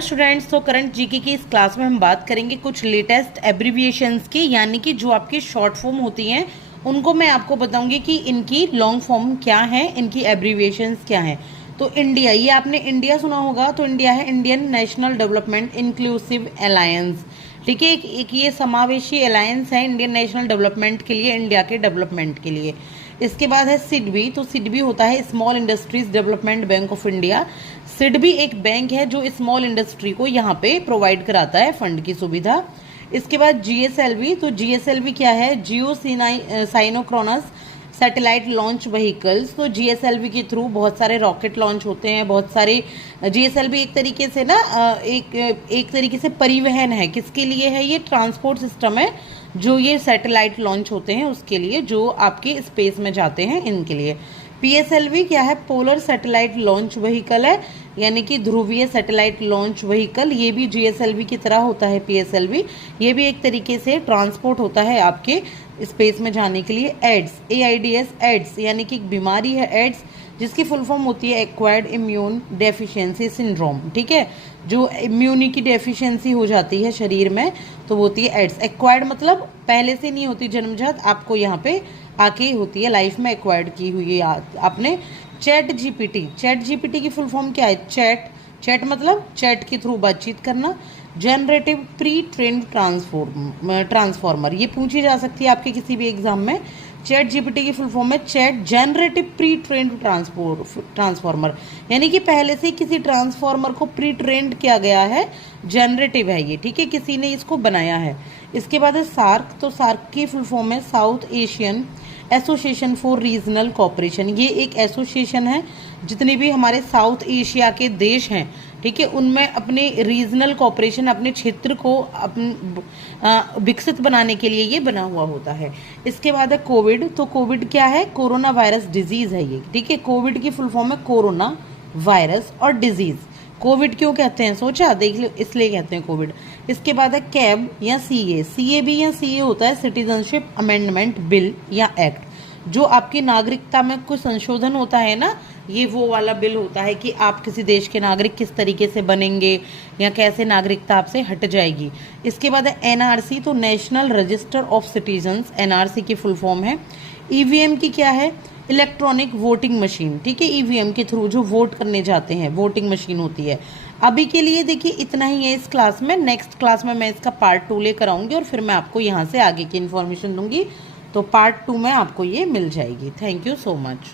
Hello students, तो current GK की इस क्लास में हम बात करेंगे कुछ लेटेस्ट एब्रीविएशंस की, यानी कि जो आपकी शॉर्ट फॉर्म होती हैं उनको मैं आपको बताऊंगी कि इनकी लॉन्ग फॉर्म क्या है, इनकी एब्रीविएशंस क्या हैं। तो इंडिया, ये आपने इंडिया सुना होगा, तो इंडिया है Indian national development inclusive alliance. ठीक है, एक ये समावेशी अलायंस है इंडियन नेशनल डेवलपमेंट के लिए, इंडिया के डेवलपमेंट के लिए। इसके बाद है सिडबी, तो सिडबी होता है small industries development bank of India. SIDBI एक बैंक है जो स्मॉल इंडस्ट्री को यहाँ पे प्रोवाइड कराता है फंड की सुविधा। इसके बाद जीएसएलवी, तो जीएसएलवी क्या है, जियो साइनोक्रोनस सैटेलाइट लॉन्च व्हीकल्स। तो जीएसएलवी के थ्रू बहुत सारे रॉकेट लॉन्च होते हैं, बहुत सारे। जीएसएलवी एक तरीके से ना एक तरीके से परिवहन है, किसके लिए है, ये ट्रांसपोर्ट सिस्टम है जो ये सैटेलाइट लॉन्च होते हैं उसके लिए, जो आपके स्पेस में जाते हैं इनके लिए। पीएसएलवी क्या है, पोलर सैटेलाइट लॉन्च व्हीकल है, यानी कि ध्रुवीय सैटेलाइट लॉन्च व्हीकल। ये भी जीएसएलवी की तरह होता है पीएसएलवी, ये भी एक तरीके से ट्रांसपोर्ट होता है आपके स्पेस में जाने के लिए। एड्स, एआईडीएस, एड्स यानी कि एक बीमारी है एड्स, जिसकी फुल फॉर्म होती है एक्वायर्ड इम्यून डेफिशिएंसी सिंड्रोम। ठीक है, जो इम्यूनी की डेफिशिएंसी हो जाती है शरीर में तो वो होती है एड्स। एक्वायर्ड मतलब पहले से नहीं होती जन्मजात, आपको यहाँ पे आके होती है, लाइफ में एक्वायर्ड की हुई है आपने। चैट जीपीटी, चैट जीपीटी की फुल फॉर्म क्या है, चैट, चैट मतलब चैट के थ्रू बातचीत करना। जनरेटिव प्री ट्रेन्ड ट्रांसफॉर्मर, ये पूछी जा सकती है आपके किसी भी एग्जाम में। चैट जीपीटी की फुल फॉर्म है chat generative pre trained transformer, यानी कि पहले से किसी ट्रांसफॉर्मर को प्री ट्रेंड किया गया है, जनरेटिव है ये। ठीक है, किसी ने इसको बनाया है। इसके बाद है सार्क, तो सार्क की फुल फॉर्म है south Asian association for regional cooperation. ये एक एसोसिएशन है, जितने भी हमारे साउथ एशिया के देश हैं, ठीक है, उनमें अपने रीजनल कोऑपरेशन, अपने क्षेत्र को विकसित बनाने के लिए ये बना हुआ होता है। इसके बाद है कोविड, तो कोविड क्या है, कोरोना वायरस डिजीज है ये। ठीक है, कोविड की फुल फॉर्म है कोरोना वायरस और डिजीज। कोविड क्यों कहते हैं, सोचा देख लो, इसलिए कहते हैं कोविड। इसके बाद है कैब या सीए, सीए भी या सीए होता है सिटीजनशिप अमेंडमेंट बिल या एक्ट, जो आपकी नागरिकता में कुछ संशोधन होता है ना, ये वो वाला बिल होता है कि आप किसी देश के नागरिक किस तरीके से बनेंगे या कैसे नागरिकता आपसे हट जाएगी। इसके बाद है एनआरसी, तो national register of citizens, NRC की फुल फॉर्म है। ईवीएम की क्या है, इलेक्ट्रॉनिक वोटिंग मशीन। ठीक है, ईवीएम के थ्रू जो वोट करने जाते हैं वोटिंग मशीन होती है। अभी के लिए देखिए इतना ही है इस क्लास में, नेक्स्ट क्लास में मैं इसका पार्ट 2 लेकर आऊँगी और फिर मैं आपको यहाँ से आगे की इन्फॉर्मेशन दूंगी, तो पार्ट 2 में आपको ये मिल जाएगी। Thank you so much.